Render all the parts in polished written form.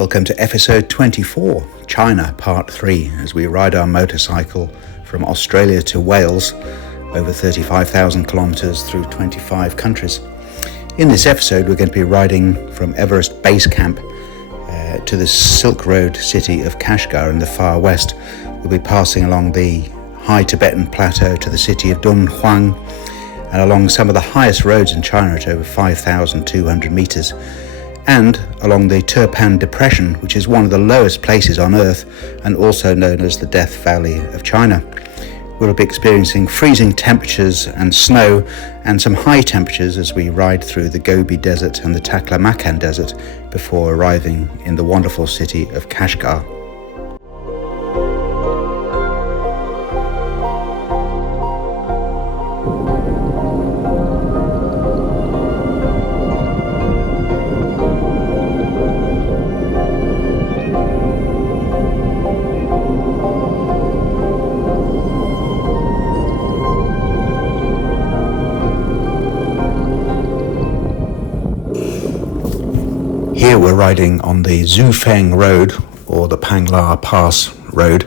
Welcome to episode 24, China Part 3, as we ride our motorcycle from Australia to Wales, over 35,000 kilometres through 25 countries. In this episode, we're going to be riding from Everest Base Camp to the Silk Road city of Kashgar in the far west. We'll be passing along the high Tibetan Plateau to the city of Dunhuang and along some of the highest roads in China at over 5,200 metres, and along the Turpan Depression, which is one of the lowest places on Earth and also known as the Death Valley of China. We'll be experiencing freezing temperatures and snow and some high temperatures as we ride through the Gobi Desert and the Taklamakan Desert before arriving in the wonderful city of Kashgar. Here we're riding on the Zufeng Road, or the Pangla Pass Road,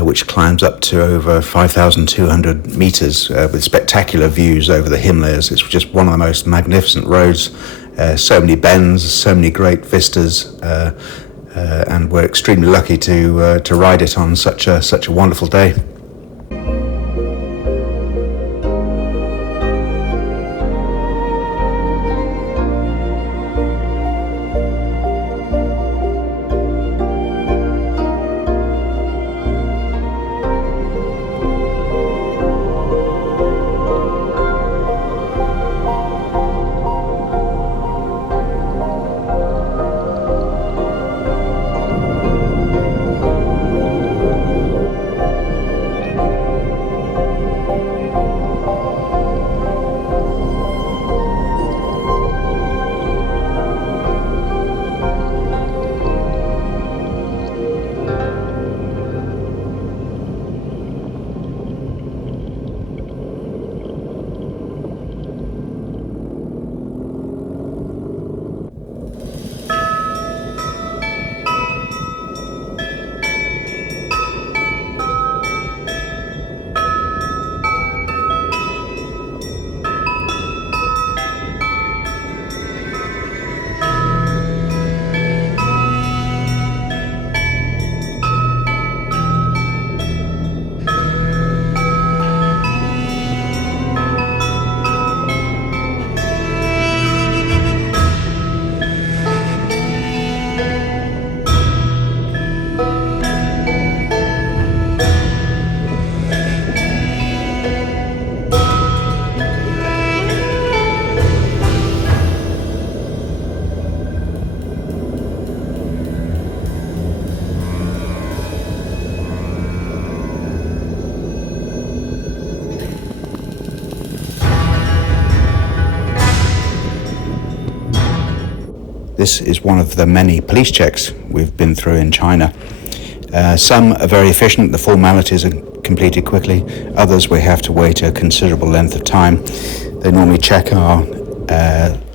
which climbs up to over 5,200 metres with spectacular views over the Himalayas. It's just one of the most magnificent roads, so many bends, so many great vistas, and we're extremely lucky to ride it on such a wonderful day. This is one of the many police checks we've been through in China. Some are very efficient, the formalities are completed quickly. Others we have to wait a considerable length of time. They normally check our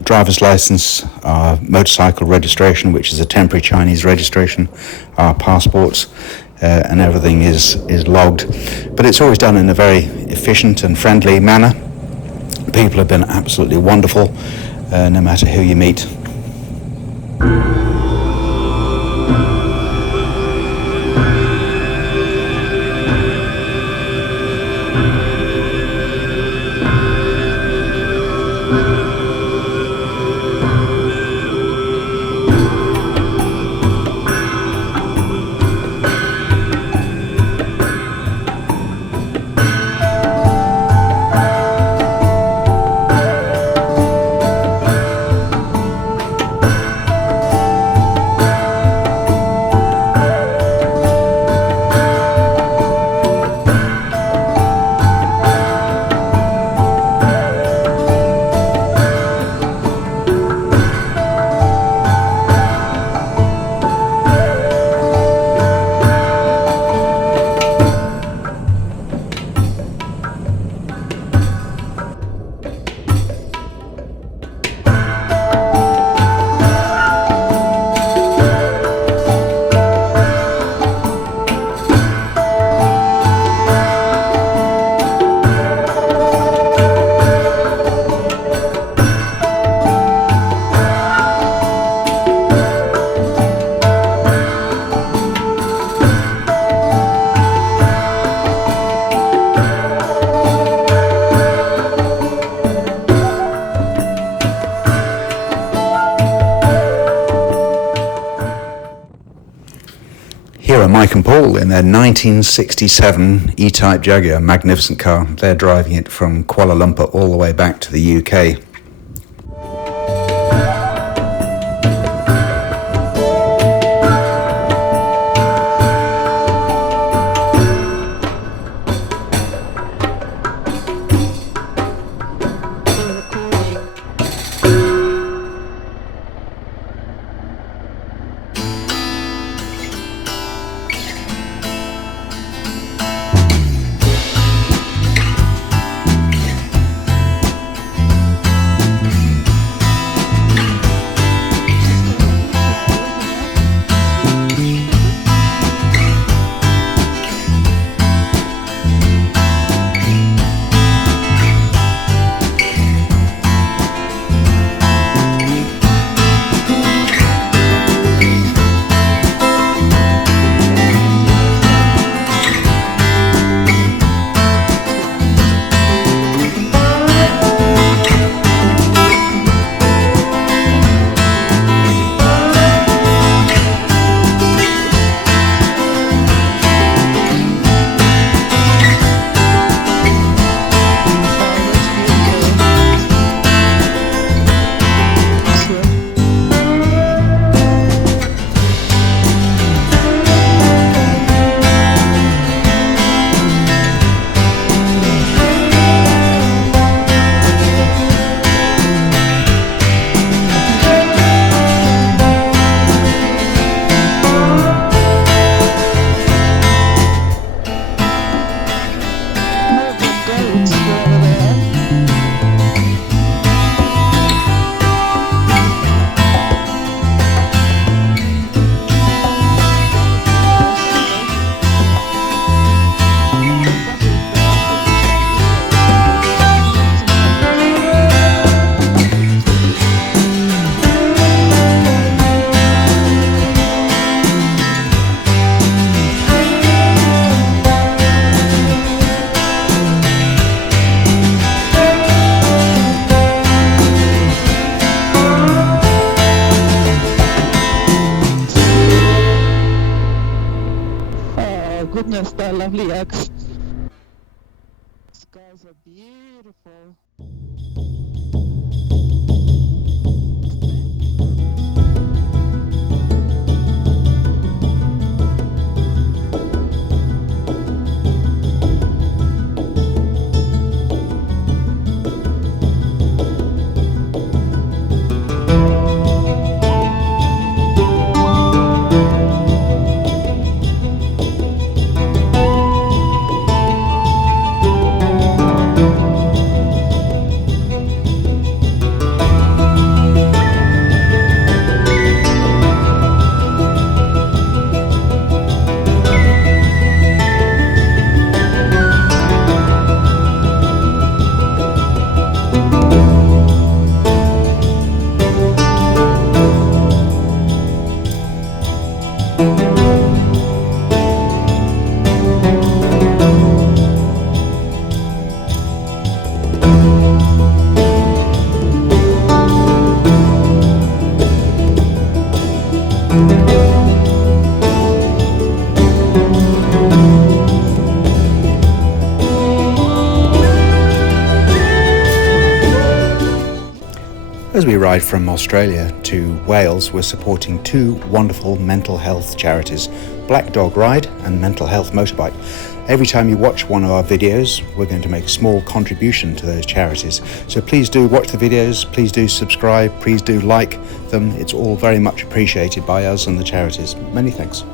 driver's license, our motorcycle registration, which is a temporary Chinese registration, our passports, and everything is logged. But it's always done in a very efficient and friendly manner. People have been absolutely wonderful, no matter who you meet. Mike and Paul in their 1967 E-Type Jaguar, magnificent car. They're driving it from Kuala Lumpur all the way back to the UK. Goodness, they're lovely eggs. Skies are beautiful. As we ride from Australia to Wales, we're supporting two wonderful mental health charities, Black Dog Ride and Mental Health Motorbike. Every time you watch one of our videos, we're going to make a small contribution to those charities. So please do watch the videos, please do subscribe, please do like them. It's all very much appreciated by us and the charities. Many thanks.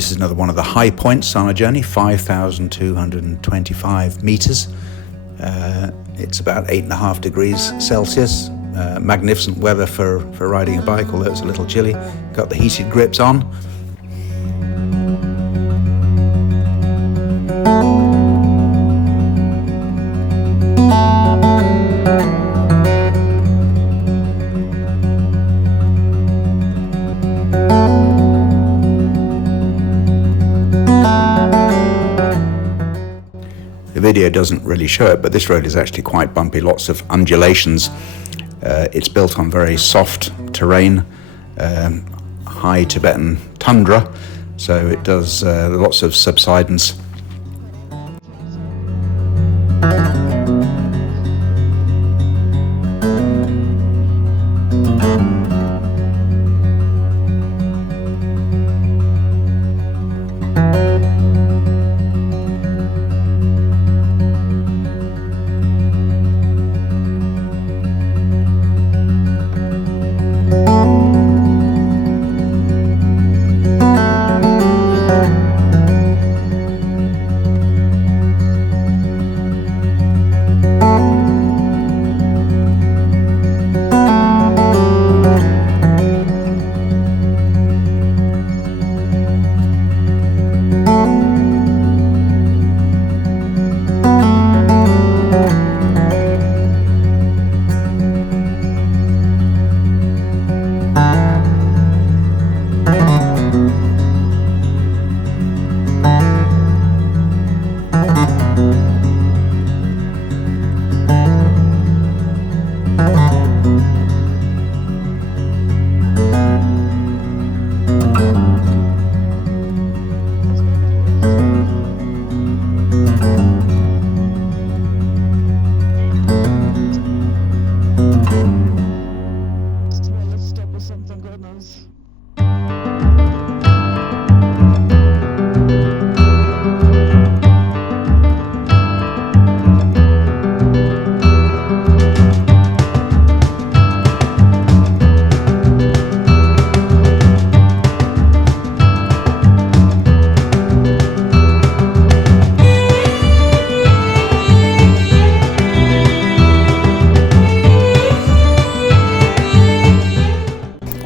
This is another one of the high points on our journey, 5,225 meters. It's about 8.5 degrees Celsius. Magnificent weather for riding a bike, although it's a little chilly. Got the heated grips on. The video doesn't really show it, but this road is actually quite bumpy, lots of undulations. It's built on very soft terrain, high Tibetan tundra, so it does lots of subsidence.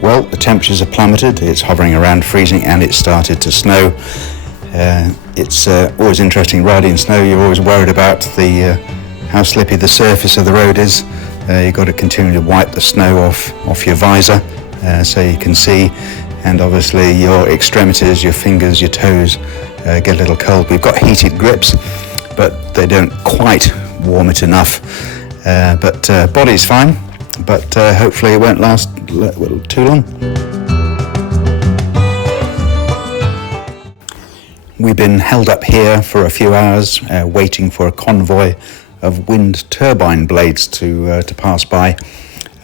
Well, the temperatures have plummeted, it's hovering around freezing, and it started to snow. It's always interesting riding in snow. You're always worried about how slippy the surface of the road is. You've got to continue to wipe the snow off your visor so you can see, and obviously your extremities, your fingers, your toes get a little cold. We've got heated grips, but they don't quite warm it enough. But body's fine, but hopefully it won't last too long. We've been held up here for a few hours waiting for a convoy of wind turbine blades to pass by.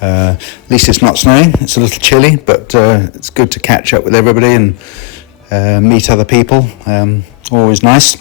At least it's not snowing. It's a little chilly, but it's good to catch up with everybody and meet other people. Always nice.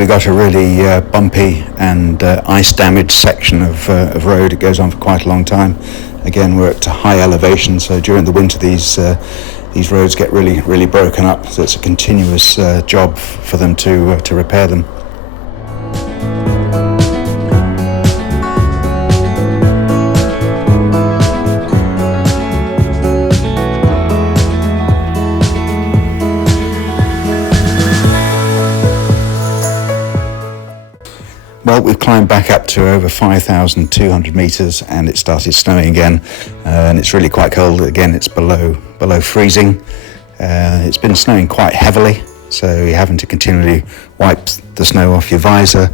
we got a really bumpy and ice-damaged section of road. It goes on for quite a long time. Again, we're at high elevation, so during the winter these roads get really broken up. So it's a continuous job for them to repair them. Well, we've climbed back up to over 5,200 metres and it started snowing again, and it's really quite cold. Again, it's below freezing. It's been snowing quite heavily, so you're having to continually wipe the snow off your visor,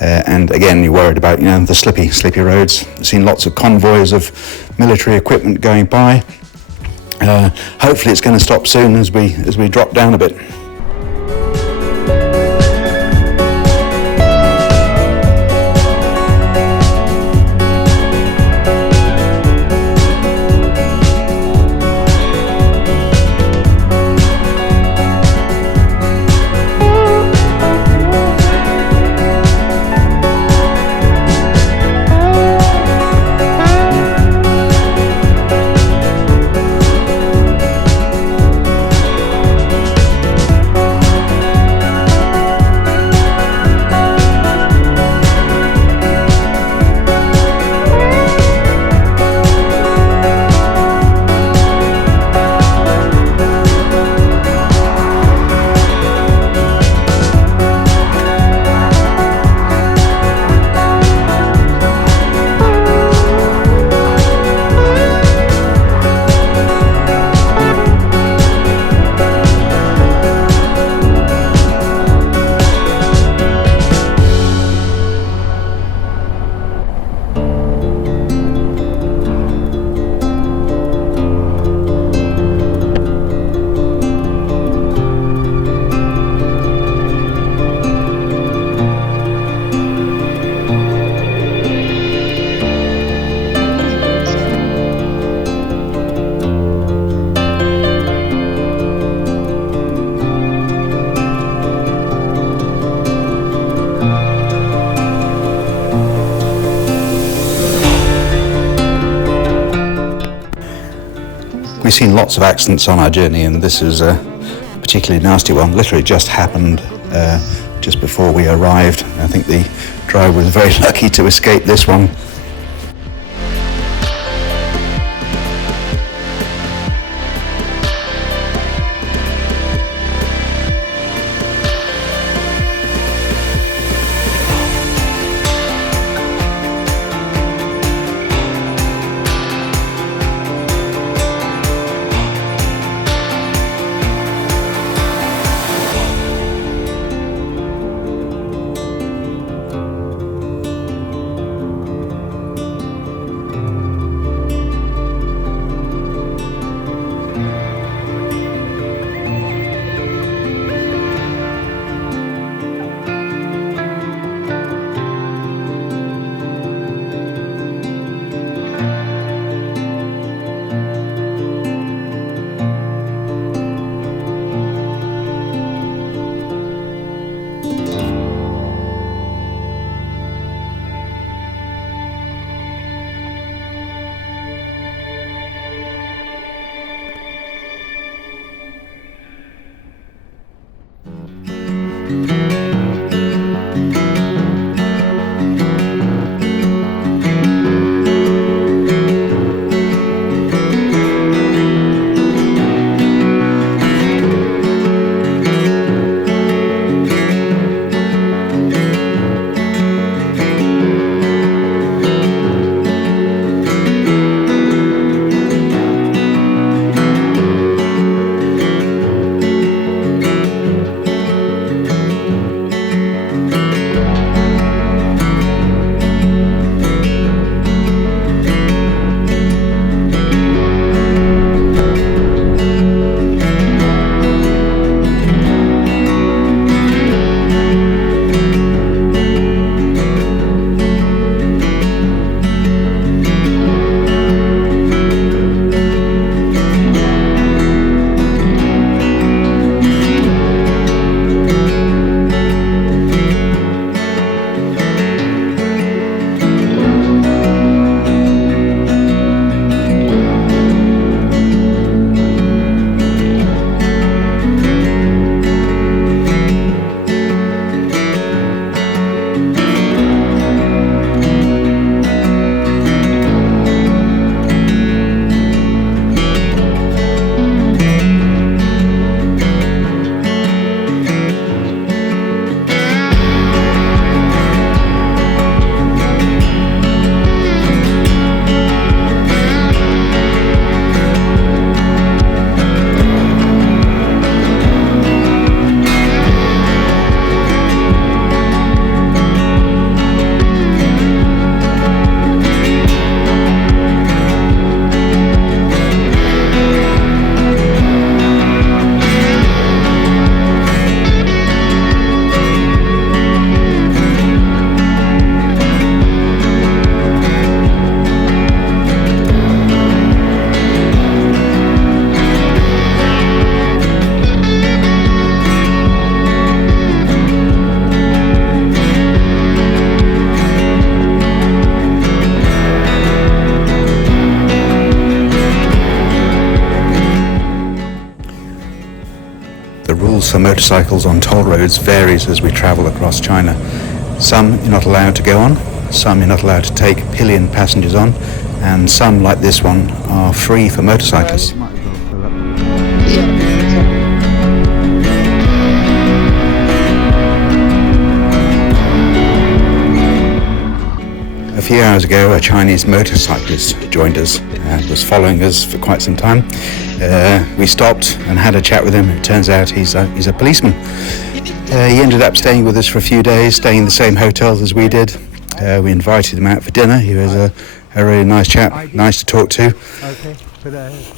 and again you're worried about the slippy roads. I've seen lots of convoys of military equipment going by. Hopefully it's going to stop soon as we drop down a bit. We've seen lots of accidents on our journey, and this is a particularly nasty one. Literally just happened just before we arrived. I think the driver was very lucky to escape this one. rules for motorcycles on toll roads varies as we travel across China. Some you're not allowed to go on, some you're not allowed to take pillion passengers on, and some, like this one, are free for motorcyclists. A few hours ago, a Chinese motorcyclist joined us and was following us for quite some time. We stopped and had a chat with him. It turns out he's a policeman. He ended up staying with us for a few days, staying in the same hotels as we did. We invited him out for dinner. He was a really nice chap, nice to talk to. Okay, put that ahead.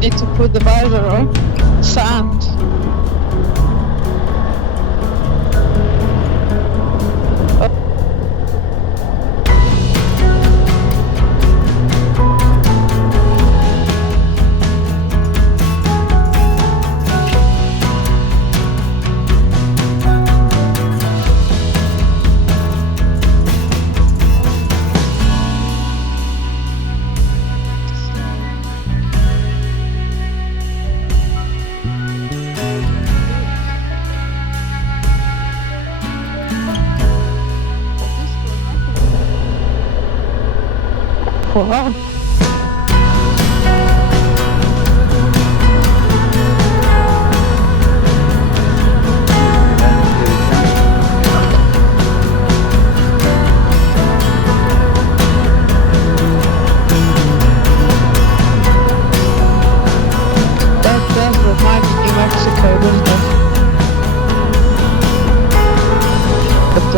Need to put the visor on. Sand. Wow. That does remind me of New Mexico, doesn't it? But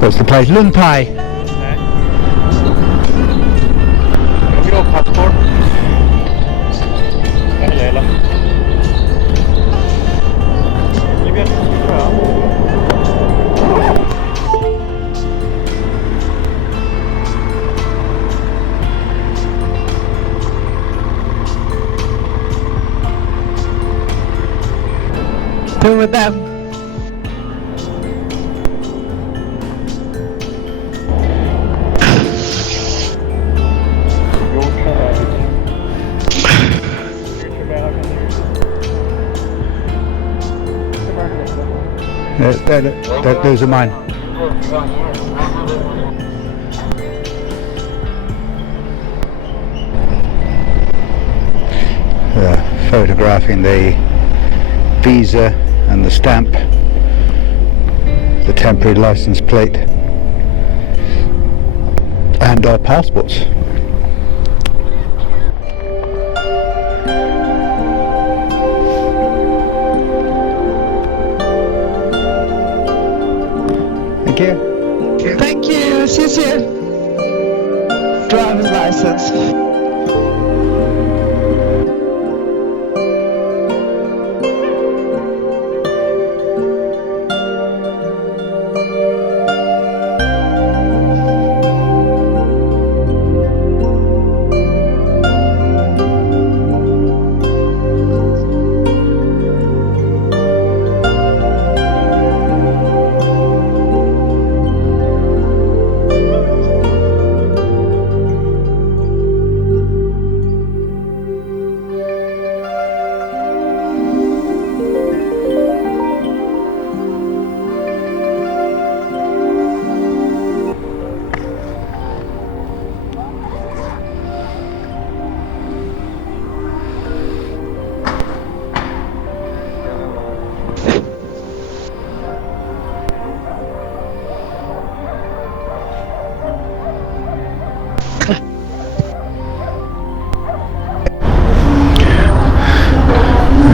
What's the place? Lunpai. 여기로 passport. Eller. Libyen tror jag. Who with them? Those are mine. Photographing the visa and the stamp, the temporary license plate, and our passports. Thank you. Thank you, Sissy. Driver's license.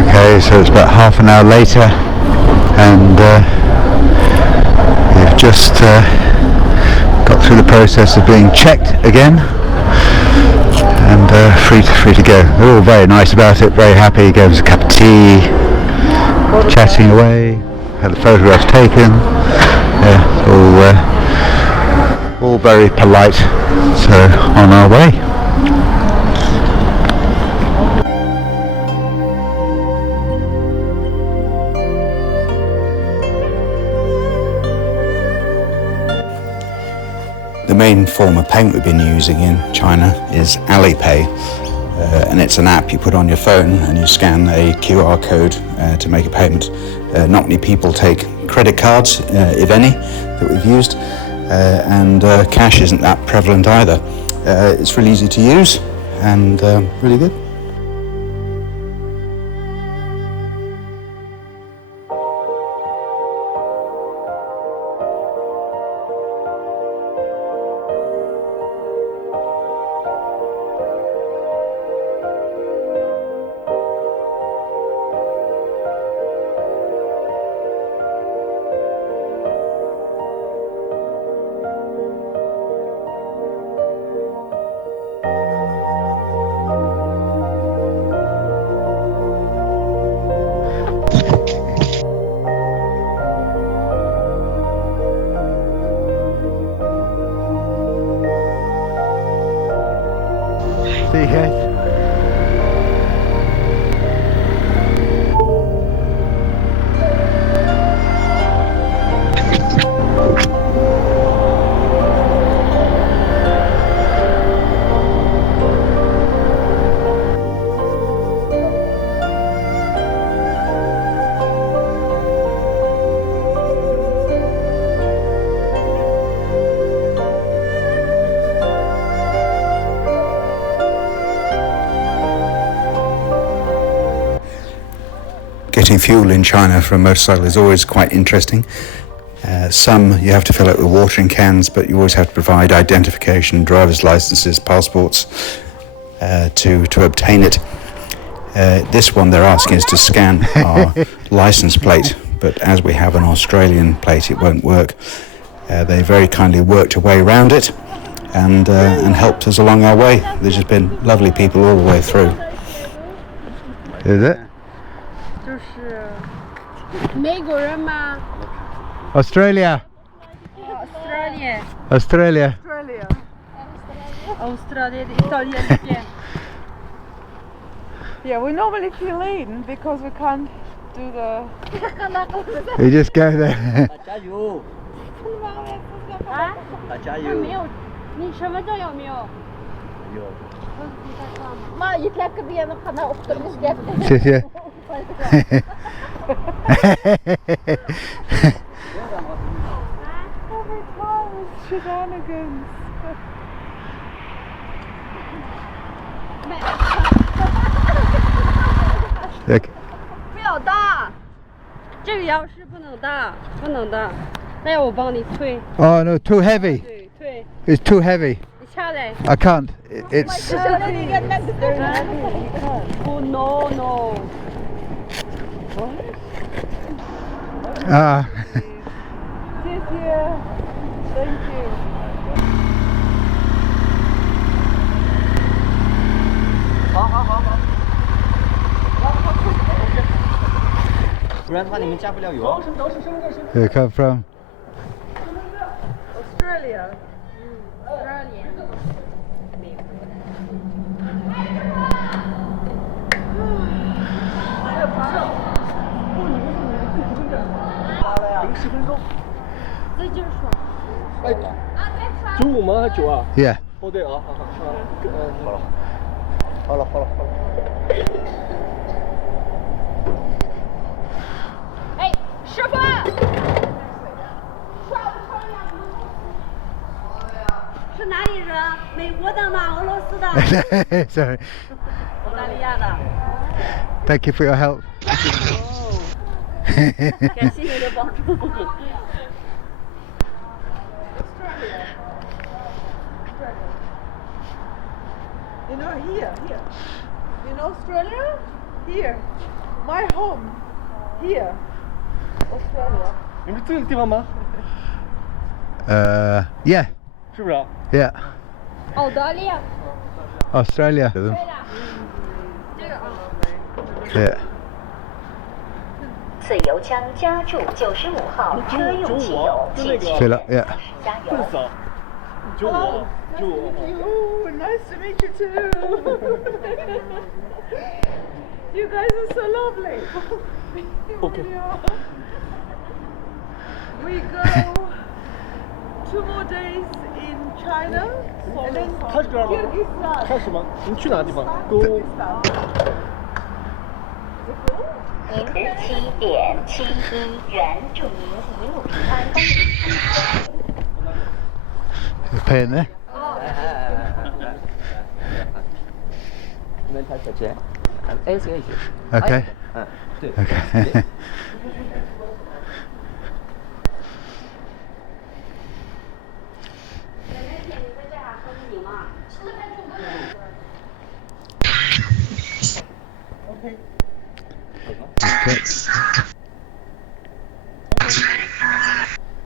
Okay, so it's about half an hour later, and we've just got through the process of being checked again, and free to go. They're all very nice about it, very happy. Gave us a cup of tea, chatting away, had the photographs taken. Yeah, all very polite. So on our way. The main form of payment we've been using in China is Alipay, and it's an app you put on your phone and you scan a QR code to make a payment. Not many people take credit cards, if any, that we've used, and cash isn't that prevalent either. It's really easy to use and really good. See you guys. Getting fuel in China for a motorcycle is always quite interesting. Some you have to fill up with watering cans, but you always have to provide identification, driver's licenses, passports to obtain it. This one they're asking us to scan our license plate, but as we have an Australian plate, it won't work. They very kindly worked a way around it and helped us along our way. There's just been lovely people all the way through. Is it? 就是美国人吗 Australia. Australia. Australia. Australia, the Italian. Yeah, we normally fill in because we can't do the... You just go there. 加油！啊？加油！没有，你身份证有没有？有。妈，يتلاقى بيا من قناة أختي مش Yeah. Every time it's shenanigans. Okay. 不要大，这个钥匙不能大，不能大。那要我帮你推？ Oh no, too heavy. 对，推， It's too heavy. 你下来。 I can't. It's. Oh no no. Ah. Thank you. 好。不然的话你们加不了油。 Where you come from? Australia. Australia. 10分钟。这就是说。哎，中午吗？酒啊？ Yeah. 哦对啊，好了。哎，师傅。是哪里人？美国的吗？俄罗斯的？ Sorry. 澳大利亚的。 Thank you for your help. 感谢你的帮助。 You know, here. In Australia, here. My home, here. Australia. 你们这个地方吗？ Yeah. 是不是啊？ Yeah. 澳大利亚。 Australia. 对的。这个啊。 Yeah. 此油枪加注95号车用汽油，请 Fill up. Yeah. 加更油。少。95。 Oh, nice to meet you too. You guys are so lovely. Okay. You are. We go 2 more days in China and then Kashgar 吗？ Kyrgyzstan. 开始吗？你们去哪个地方？Go。 您17.71元，祝您一路平安，东临 You're paying there. 你们才小钱？A 行。 Okay. 对。 Okay. Okay.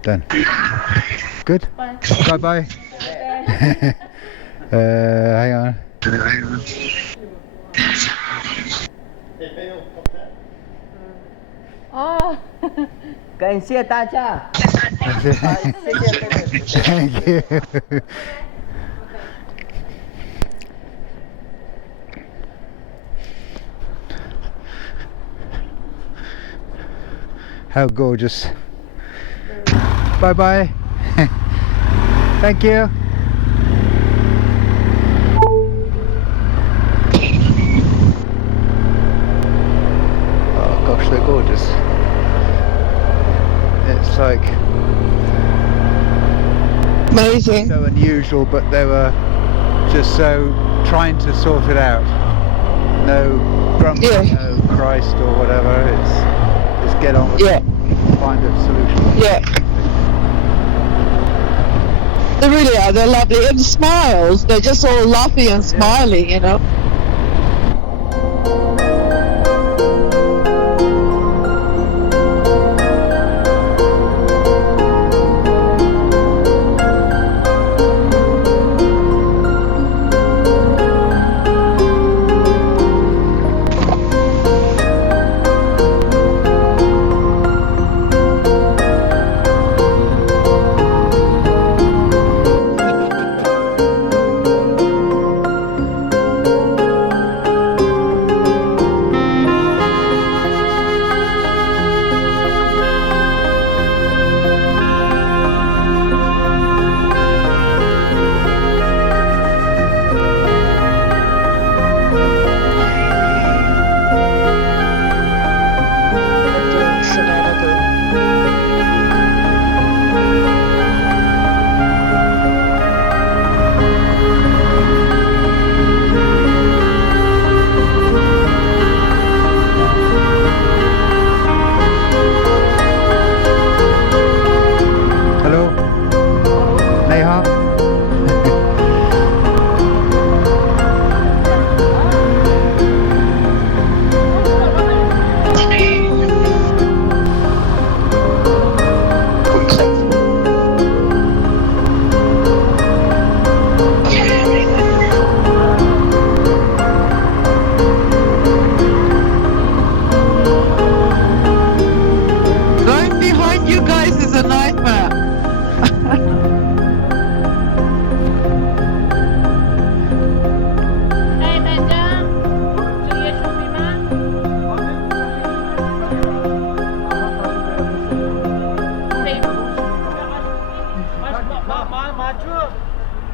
Done. Good? Bye-bye. Hang on. 哦。感谢大家。 Thank you. How gorgeous. Bye bye. Thank you. Oh gosh, they're gorgeous. It's like Amazing. so unusual, but they were just so trying to sort it out. No grumbling, Yeah. no Christ or whatever. It's just get on with it, find a solution. Yeah. They really are. They're lovely. And smiles. They're just all laughing and smiling, you know.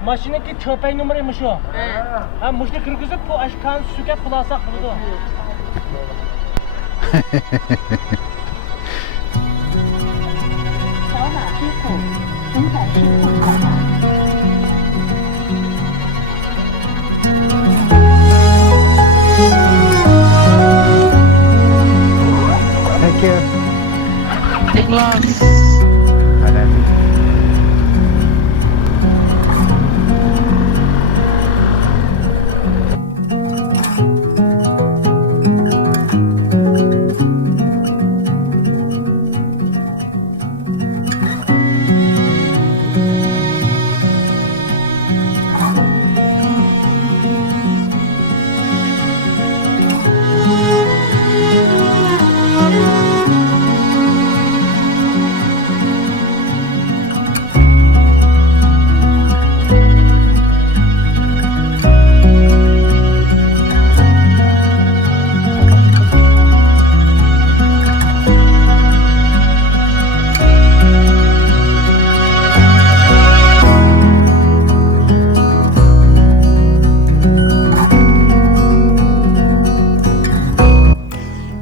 Maşineki köpek numaraymış o. Ha, muşlu kırgızıp bu aşkan süke pulasak buldu. 扫码支付，请展示付款码。 Thank you. Big loss. I don't.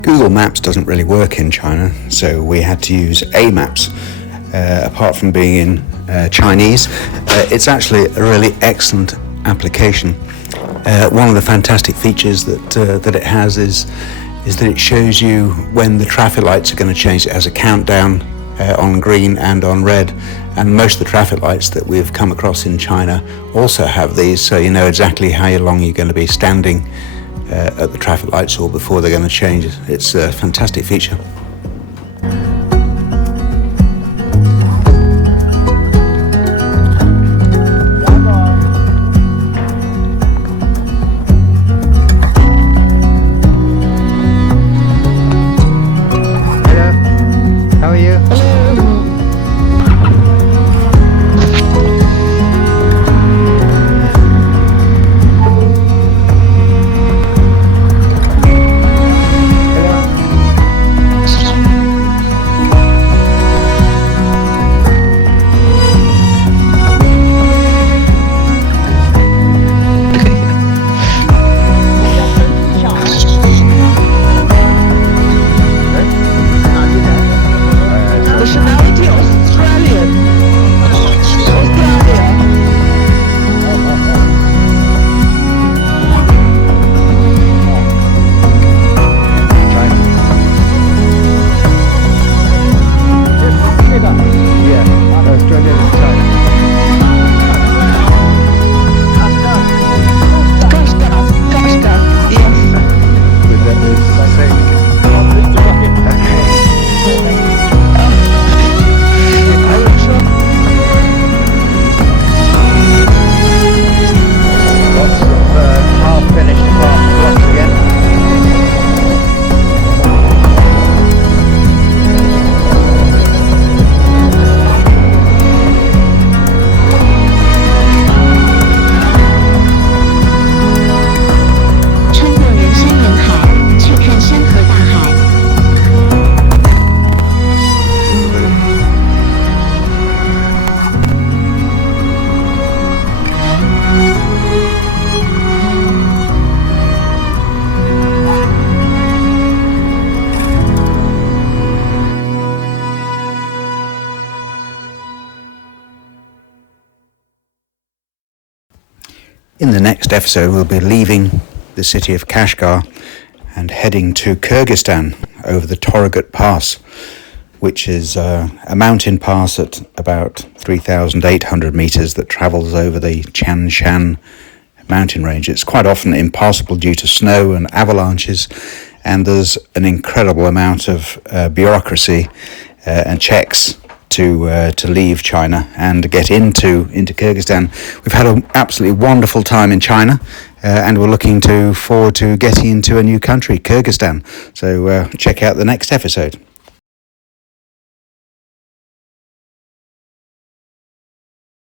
Google Maps doesn't really work in China, so we had to use A-Maps. Apart from being in Chinese, it's actually a really excellent application. One of the fantastic features that it has is that it shows you when the traffic lights are going to change. It has a countdown on green and on red, and most of the traffic lights that we've come across in China also have these, so you know exactly how long you're going to be standing at the traffic lights or before they're going to change. It's a fantastic feature. Hello, how are you? Nationality Australian. Australia. Yeah, Australia and China. Kashgar. Yes. With that is safe. Okay. I will show. Lots of half-finished apartment blocks again. In the next episode, we'll be leaving the city of Kashgar and heading to Kyrgyzstan over the Toragut Pass, which is a mountain pass at about 3,800 meters that travels over the Tian Shan mountain range. It's quite often impassable due to snow and avalanches, and there's an incredible amount of bureaucracy and checks to leave China and get into Kyrgyzstan. We've had an absolutely wonderful time in China, and we're looking forward to getting into a new country, Kyrgyzstan. So check out the next episode.